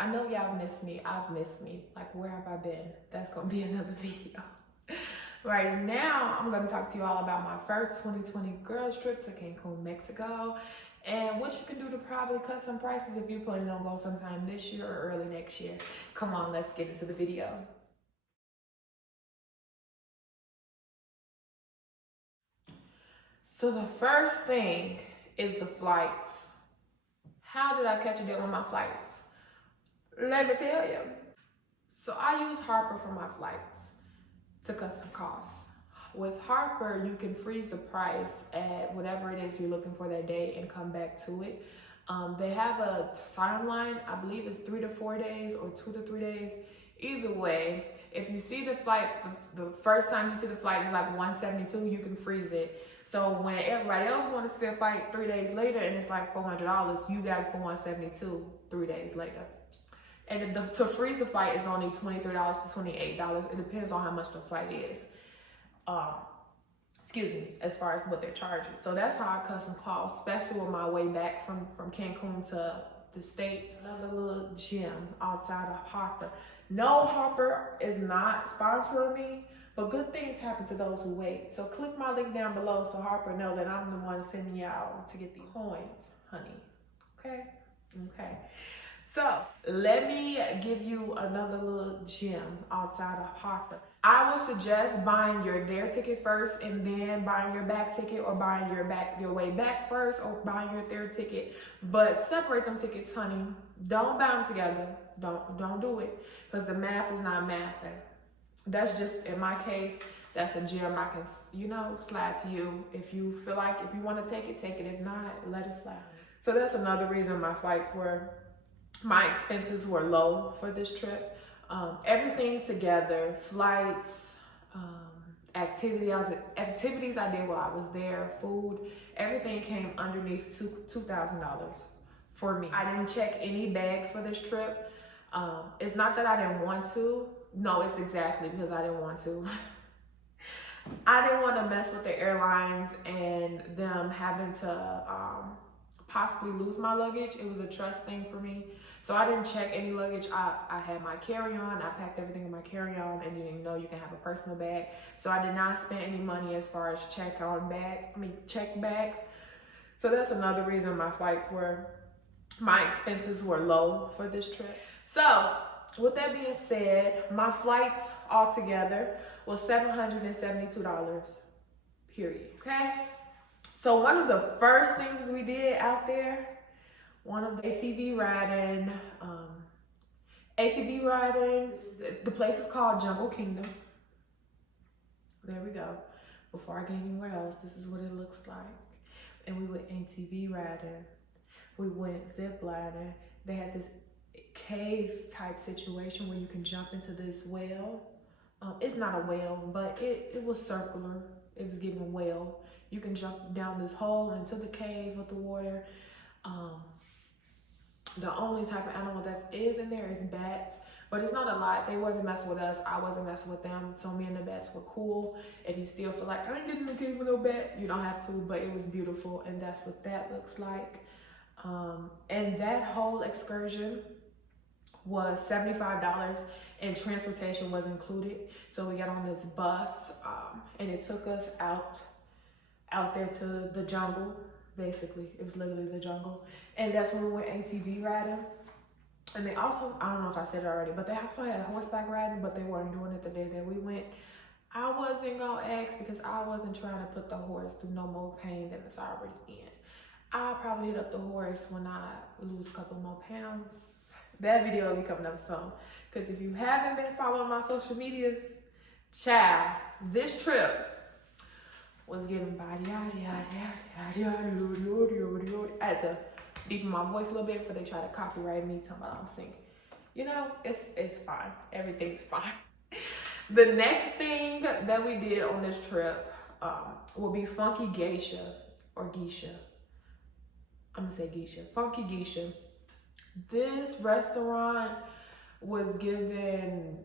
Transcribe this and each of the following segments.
I know y'all miss me. I've missed me. Like, where have I been? That's gonna be another video. Right now, I'm gonna talk to you all about my first 2020 girls trip to Cancun, Mexico, and what you can do to probably cut some prices if you're planning on going sometime this year or early next year. Come on, let's get into the video. So the first thing is the flights. How did I catch a deal on my flights? Let me tell you. So I use Harper for my flights to cut some costs. With Harper, you can freeze the price at whatever it is you're looking for that day and come back to it. They have a timeline. I believe it's 3 to 4 days or 2 to 3 days. Either way, if you see the flight, the first time you see the flight is like 172, you can freeze it. So when everybody else wants to see their flight 3 days later and it's like $400, you got it for 172 3 days later. And to freeze the flight is only $23 to $28. It depends on how much the flight is. As far as what they're charging. So that's how I cut some costs, especially on my way back from Cancun to the States. Another little gem outside of Harper. No, Harper is not sponsoring me, but good things happen to those who wait. So click my link down below so Harper know that I'm the one sending y'all to get the coins, honey. Okay? Okay. So let me give you another little gem outside of Harper. I would suggest buying your there ticket first and then buying your back ticket, or buying your way back first or buying your there ticket. But separate them tickets, honey. Don't buy them together. Don't do it, because the math is not mathing. That's just, in my case, that's a gem I can, slide to you. If you feel like, if you want to take it, take it. If not, let it slide. So that's another reason my expenses were low for this trip. Everything together, flights, activities I did while I was there, food, everything came underneath $2,000 for me. I didn't check any bags for this trip. It's not that I didn't want to. No, it's exactly because I didn't want to. I didn't want to mess with the airlines and them having to possibly lose my luggage. It was a trust thing for me. So I didn't check any luggage. I had my carry-on. I packed everything in my carry-on, and you can have a personal bag. So I did not spend any money as far as check bags. So that's another reason my expenses were low for this trip. So with that being said, my flights altogether was $772, period, okay? So one of the first things we did out there, one of the ATV riding, the place is called Jungle Kingdom. There we go. Before I get anywhere else, this is what it looks like. And we went ATV riding. We went zip lining. They had this cave type situation where you can jump into this well. It's not a well, but it was circular. It was giving well. You can jump down this hole into the cave with the water. The only type of animal that is in there is bats, but it's not a lot. They wasn't messing with us. I wasn't messing with them. So me and the bats were cool. If you still feel like I ain't getting in the cave with no bat, you don't have to, but it was beautiful, and that's what that looks like. And that whole excursion was $75, and transportation was included. So we got on this bus, and it took us out there to the jungle. Basically, it was literally the jungle. And that's when we went ATV riding. And they also, I don't know if I said it already, but they also had horseback riding, but they weren't doing it the day that we went. I wasn't gonna ask because I wasn't trying to put the horse through no more pain than it's already in. I'll probably hit up the horse when I lose a couple more pounds. That video will be coming up soon. Because if you haven't been following my social medias, child, this trip was giving body. I had to deepen my voice a little bit before they try to copyright me talking about I'm singing. It's fine. Everything's fine. The next thing that we did on this trip will be Funky Geisha or Geisha. I'm gonna say Geisha. Funky Geisha. This restaurant was given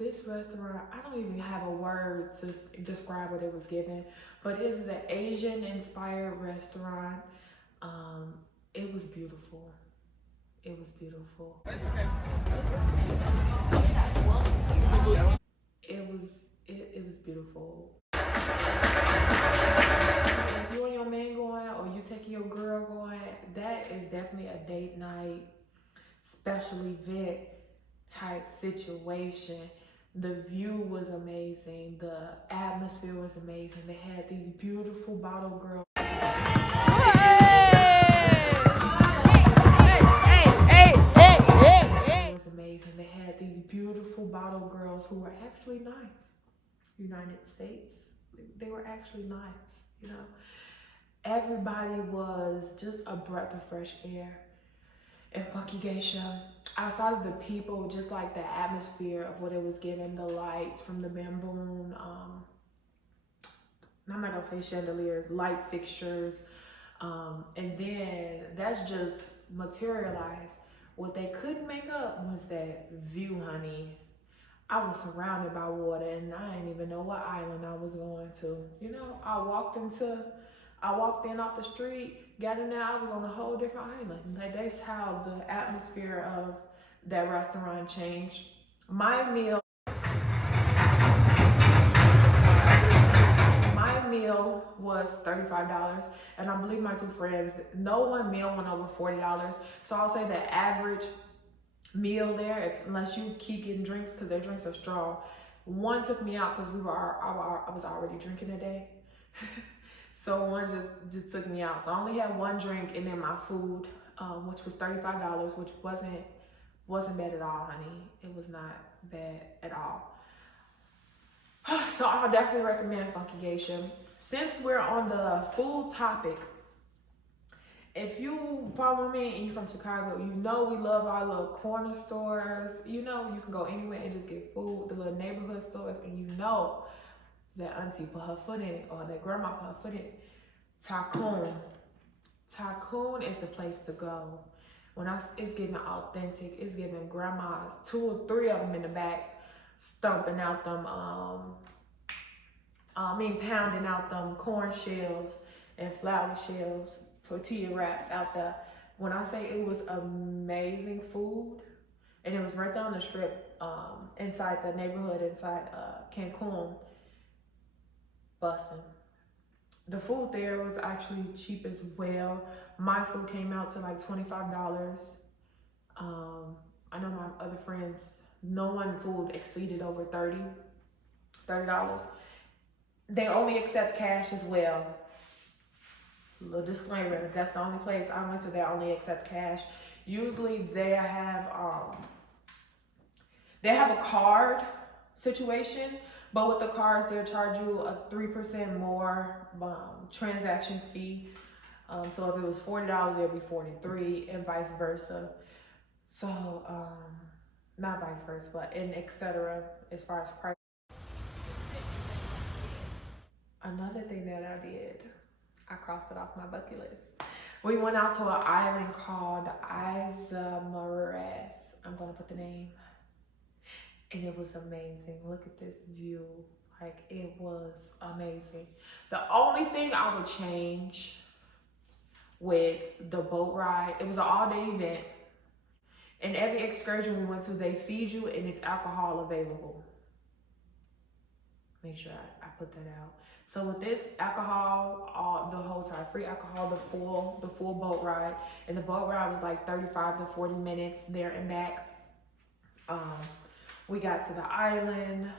I don't even have a word to describe what it was given, but it is an Asian inspired restaurant. It was beautiful. It was beautiful. It was beautiful. If you and your man going, or you taking your girl going, that is definitely a date night, special event type situation. The view was amazing. The atmosphere was amazing. They had these beautiful bottle girls. It was amazing. They had these beautiful bottle girls who were actually nice. United States, they were actually nice, you know. Everybody was just a breath of fresh air. And Funky Geisha, outside of the people, just like the atmosphere of what it was giving, the lights from the bamboo, I'm not gonna say chandeliers, light fixtures, and then that's just materialized. What they couldn't make up was that view, honey. I was surrounded by water and I didn't even know what island I was going to. You know, I walked in off the street, got in there, I was on a whole different island. Like, that's how the atmosphere of that restaurant changed. My meal was $35, and I believe my two friends, no one meal went over $40. So I'll say the average meal there, unless you keep getting drinks, because their drinks are strong. One took me out because I was already drinking today. So one just took me out. So I only had one drink, and then my food, which was $35, which wasn't bad at all, honey. It was not bad at all. So I'll definitely recommend Funky Geisha. Since we're on the food topic, if you follow me and you're from Chicago, you know we love our little corner stores. You know you can go anywhere and just get food, the little neighborhood stores, and you know that auntie put her foot in it, or that grandma put her foot in it. Cancun. Cancun is the place to go. It's giving authentic, it's giving grandmas, 2 or 3 of them in the back, stomping out them, pounding out them corn shells and flour shells, tortilla wraps out there. When I say it was amazing food, and it was right down the strip, inside the neighborhood, inside Cancun, bussin'. The food there was actually cheap as well. My food came out to like $25. I know my other friends, no one food exceeded over $30. They only accept cash as well. Little disclaimer, that's the only place I went to that only accept cash. Usually they have a card situation, but with the cards they'll charge you a 3% more transaction fee. So if it was $40, it'll be $43, and vice versa. So not vice versa, but and etc. as far as price. Another thing that I did, I crossed it off my bucket list. We went out to an island called Izamares. I'm gonna put the name. And it was amazing. Look at this view. Like, it was amazing. The only thing I would change with the boat ride, it was an all-day event. And every excursion we went to, they feed you and it's alcohol available. Make sure I put that out. So with this, alcohol, the whole time, free alcohol, the full boat ride. And the boat ride was like 35 to 40 minutes there and back. We got to the island.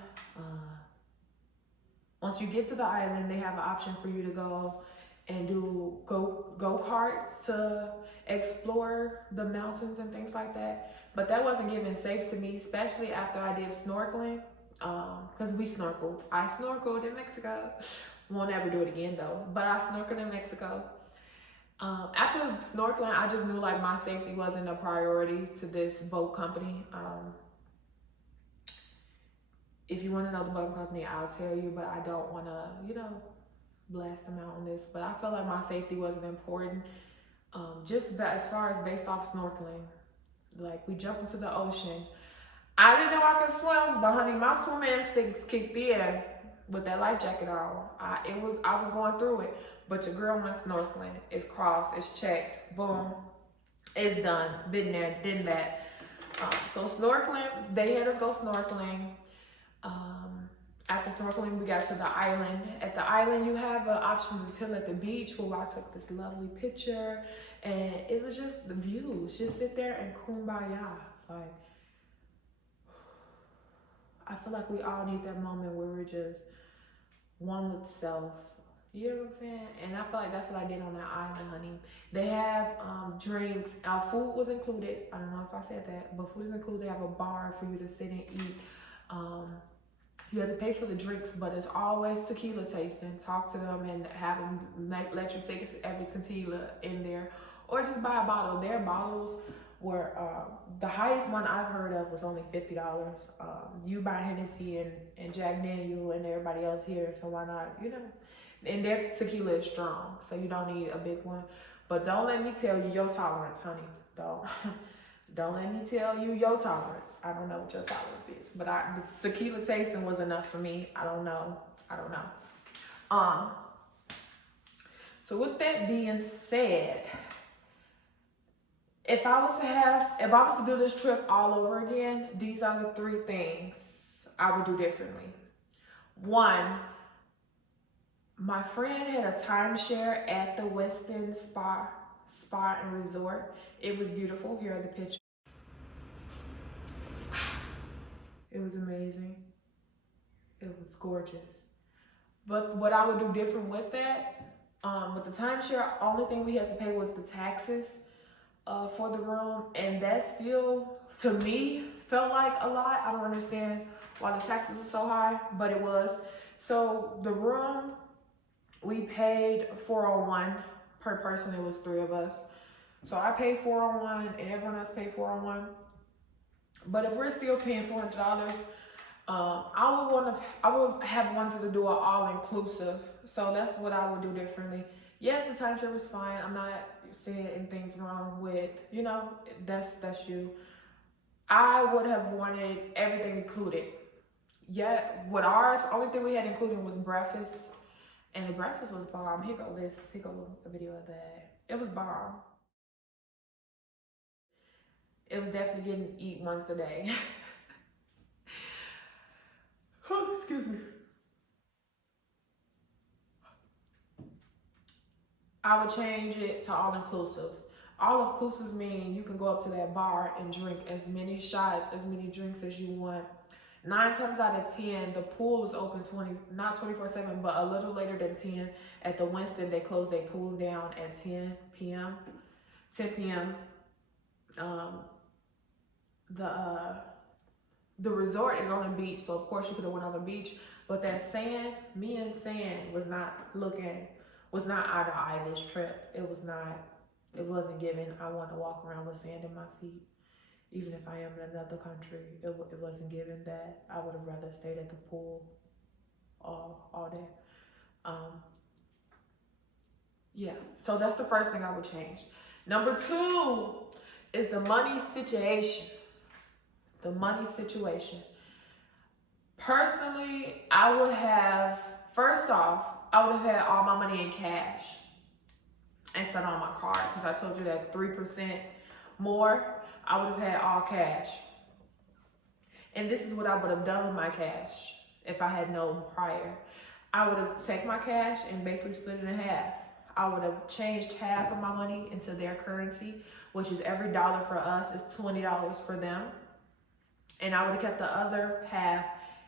Once you get to the island, they have an option for you to go and do go-karts to explore the mountains and things like that. But that wasn't given safe to me, especially after I did snorkeling. Because we snorkeled. I snorkeled in Mexico. Won't ever do it again though, but I snorkeled in Mexico. After snorkeling, I just knew like my safety wasn't a priority to this boat company. If you want to know the boat company, I'll tell you, but I don't want to, blast them out on this. But I felt like my safety wasn't important. Just as far as based off snorkeling, like we jumped into the ocean. I didn't know I could swim, but honey, my swimming instincts kicked in. with that life jacket on. I was going through it, but your girl went snorkeling. It's crossed, it's checked, boom, it's done. Been there, did that. So snorkeling, they had us go snorkeling. After snorkeling, we got to the island. At the island, you have an option to chill at the beach, where I took this lovely picture, and it was just the views. Just sit there and kumbaya. Like, I feel like we all need that moment where we're just one with self. You know what I'm saying? And I feel like that's what I did on that island, honey. They have drinks. Food was included. I don't know if I said that, but food is included. They have a bar for you to sit and eat. You have to pay for the drinks, but it's always tequila tasting. Talk to them and have them let you take every tequila in there, or just buy a bottle. Their bottles were the highest one I've heard of was only $50. You buy Hennessy and Jack Daniel and everybody else here, so why not? You know, and their tequila is strong, so you don't need a big one. But don't let me tell you your tolerance, honey. Don't let me tell you your tolerance. I don't know what your tolerance is, but the tequila tasting was enough for me. I don't know. So with that being said, if I was to do this trip all over again, these are the 3 things I would do differently. 1, my friend had a timeshare at the Westin spa and resort. It was beautiful. Here are the pictures. It was amazing. It was gorgeous. But what I would do different with that, with the timeshare, only thing we had to pay was the taxes for the room, and that still, to me, felt like a lot. I don't understand why the taxes were so high, but it was. So the room, we paid $401 per person. It was 3 of us. So I paid $401 and everyone else paid $401. But if we're still paying $400, I would have wanted to do an all-inclusive. So that's what I would do differently. Yes, the timeshare was fine. I'm not saying anything's wrong with, you know, that's you. I would have wanted everything included. Yeah, with ours, only thing we had included was breakfast. And the breakfast was bomb. Here go a video of that. It was bomb. It was definitely getting eat once a day. Oh, excuse me. I would change it to all-inclusive. All-inclusive mean you can go up to that bar and drink as many shots, as many drinks as you want. 9 times out of 10, the pool is open not 24/7, but a little later than 10. At the Westin, they close their pool down at 10 p.m. 10 p.m. The resort is on the beach, so of course you could have went on the beach, but that sand, me and sand was not eye to eye this trip. It wasn't given. I want to walk around with sand in my feet. Even if I am in another country, it wasn't given that. I would have rather stayed at the pool all day. Yeah, so that's the first thing I would change. Number 2 is the money situation. The money situation. Personally, I would have had all my money in cash instead on my card, because I told you that 3% more. I would have had all cash. And this is what I would have done with my cash if I had known prior. I would have taken my cash and basically split it in half. I would have changed half of my money into their currency, which is every dollar for us is $20 for them. And I would have kept the other half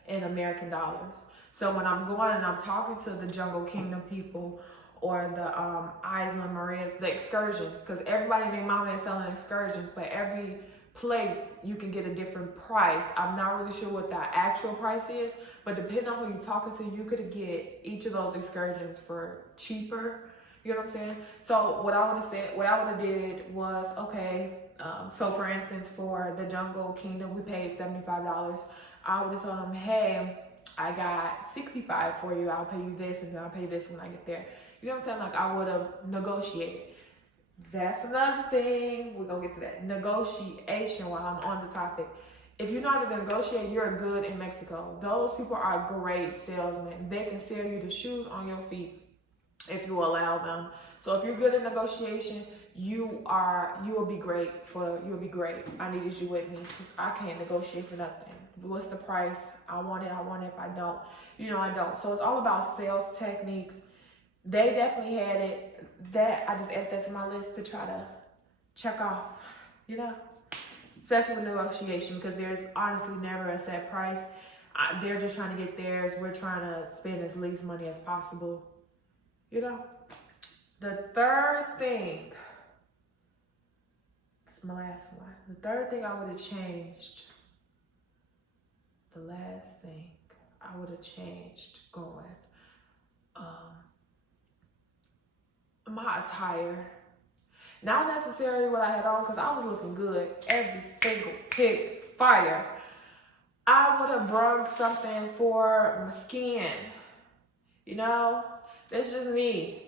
in American dollars. So when I'm going and I'm talking to the Jungle Kingdom people, or the Isla Maria, the Excursions, because everybody named Mama is selling Excursions, but every place you can get a different price. I'm not really sure what the actual price is, but depending on who you're talking to, you could get each of those Excursions for cheaper. You know what I'm saying? So what I would have did was, okay, so for instance, for the Jungle Kingdom, we paid $75. I would have told them, hey, I got $65 for you. I'll pay you this, and then I'll pay this when I get there. You know what I'm saying? Like, I would have negotiated. That's another thing. We're going to get to that. Negotiation while I'm on the topic. If you know how to negotiate, you're good in Mexico. Those people are great salesmen. They can sell you the shoes on your feet if you allow them. So if you're good at negotiation, you will be great. I needed you with me because I can't negotiate for nothing. What's the price? I want it. If I don't, I don't. So it's all about sales techniques. They definitely had it. That I just added that to my list to try to check off, especially with negotiation, because there's honestly never a set price. They're just trying to get theirs. We're trying to spend as least money as possible. The third thing, this is my last one. The third thing I would have changed, the last thing I would have changed going, my attire. Not necessarily what I had on, because I was looking good. Every single pic, fire. I would have brought something for my skin. That's just me.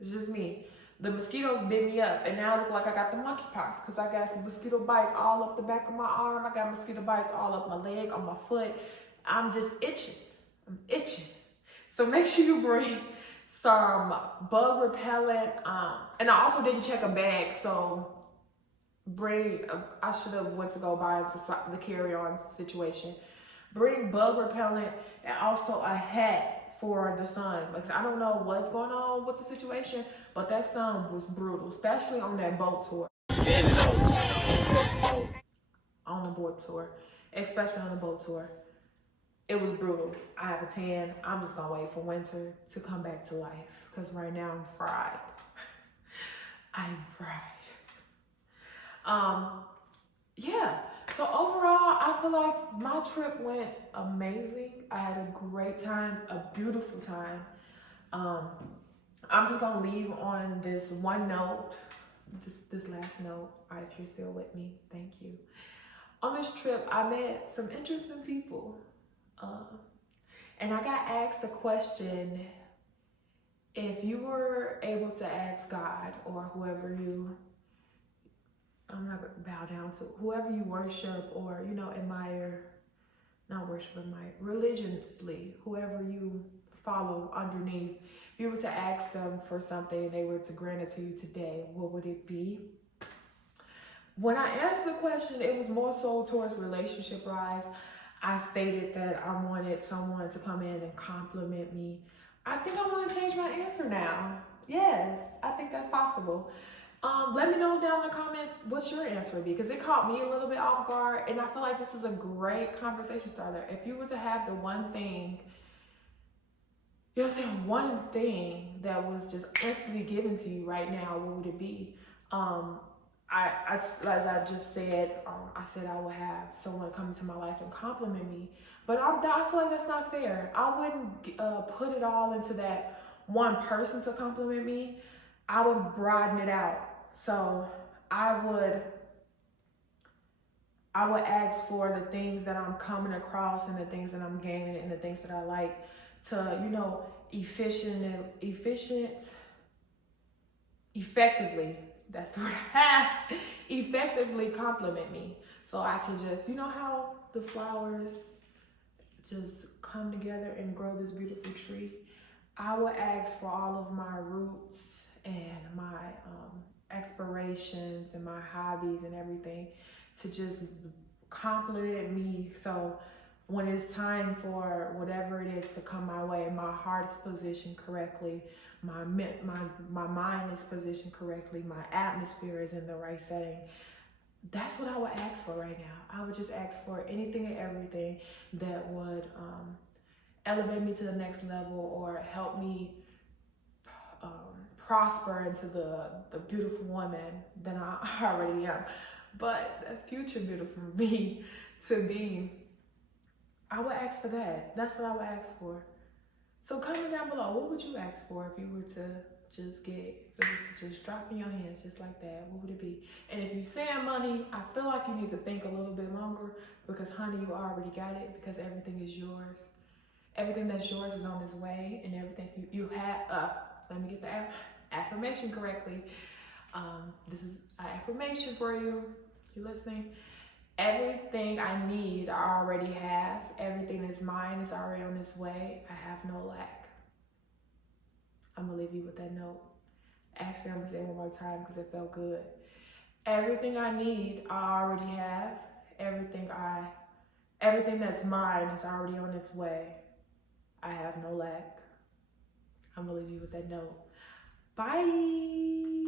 It's just me. The mosquitoes bit me up, and now I look like I got the monkeypox because I got some mosquito bites all up the back of my arm. I got mosquito bites all up my leg, on my foot. I'm just itching. I'm itching. So make sure you bring some bug repellent. And I also didn't check a bag, so I should have went to go buy the carry-on situation. Bring bug repellent and also a hat for the sun. Like, I don't know what's going on with the situation, but that sun was brutal, especially on that boat tour. On the boat tour, especially on the boat tour. It was brutal. I have a tan. I'm just gonna wait for winter to come back to life, because right now I'm fried. I'm fried. Yeah. So overall, I feel like my trip went amazing. I had a great time, a beautiful time. I'm just gonna leave on this one note, this last note. All right, if you're still with me, thank you. On this trip, I met some interesting people. And I got asked a question: if you were able to ask God or whoever I'm not gonna bow down to, whoever you worship or, admire, not worship, admire, religiously, whoever you follow underneath, if you were to ask them for something and they were to grant it to you today, what would it be? When I asked the question, it was more so towards relationship-wise. I stated that I wanted someone to come in and compliment me. I think I want to change my answer now. Yes, I think that's possible. Let me know down in the comments what your answer would be, because it caught me a little bit off guard, and I feel like this is a great conversation starter. If you were to have the one thing, one thing that was just instantly given to you right now, what would it be? As I just said, I said I would have someone come into my life and compliment me, but I feel like that's not fair. I wouldn't put it all into that one person to compliment me. I would broaden it out. So I would ask for the things that I'm coming across and the things that I'm gaining and the things that I like to, effectively, that's the word, effectively compliment me. So I can just, how the flowers just come together and grow this beautiful tree. I would ask for all of my roots and my explorations and my hobbies and everything to just compliment me. So when it's time for whatever it is to come my way, my heart is positioned correctly, my mind is positioned correctly, my atmosphere is in the right setting. That's what I would ask for right now. I would just ask for anything and everything that would elevate me to the next level or help me prosper into the beautiful woman that I already am. But a future beautiful me to be, I would ask for that. That's what I would ask for. So comment down below, what would you ask for if you were to just drop in your hands just like that? What would it be? And if you're saying money, I feel like you need to think a little bit longer, because honey, you already got it, because everything is yours. Everything that's yours is on its way, and everything you have, let me get the affirmation correctly. This is an affirmation for you. You listening? Everything I need, I already have. Everything that's mine is already on its way. I have no lack. I'm gonna leave you with that note. Actually, I'm gonna say it one more time because it felt good. Everything I need, I already have. Everything that's mine is already on its way. I have no lack. I'm gonna leave you with that note. Bye.